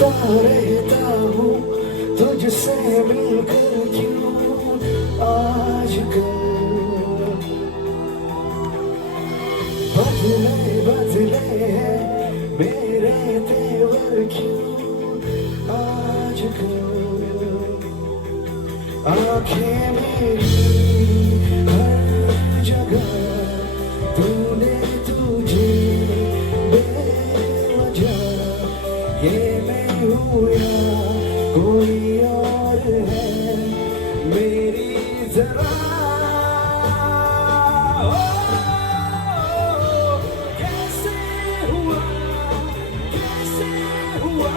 सोचता रहता हूँ तुझसे मिलकर क्यों आजकल बदले बदले हैं मेरे तेवर क्यों आजकल आंखें मेरी हर जगह तूने तुझे बेवजह ये मैं हूँ या कोई और है मेरी जरा कैसे हुआ कैसे हुआ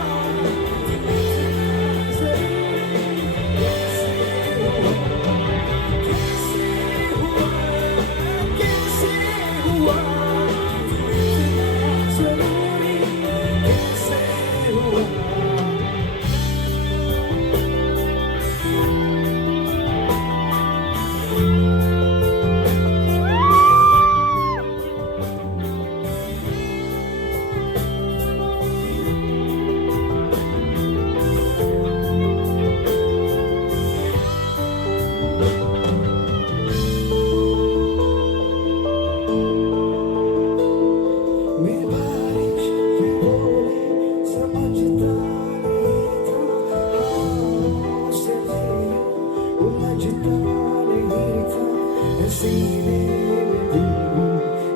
सीने में दिल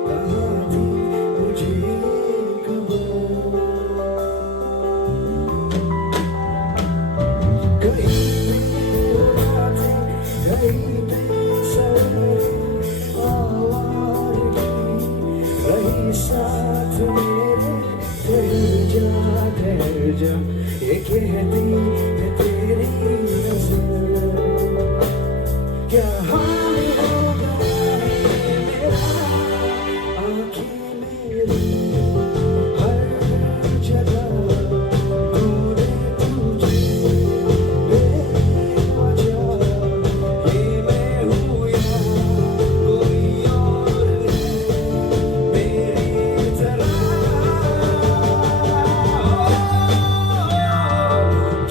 कहाँ थी मुझे खबर कहीं पे रातें कहीं पे सवेरे आवाज़ रही साथ मेरे ठहर जा ये कहती है तेरी नजर क्या हाल होगा मेरा आंखें मेरी हर जगह ढूंढे तुझे बेवजह ये मैं हूँ या कोई और है मेरी तरह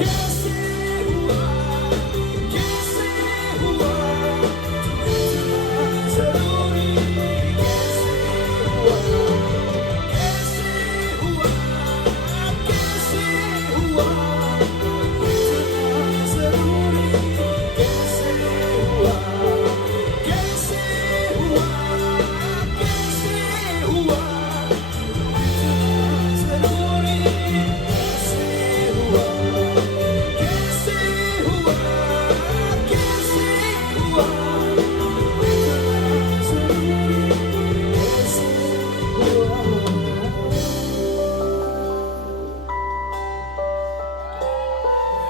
कैसे हुआ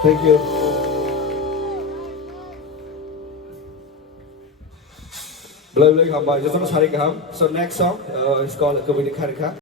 Thank you. Boleh hamba, just saring kaham. So next song is called Kebudi Karika.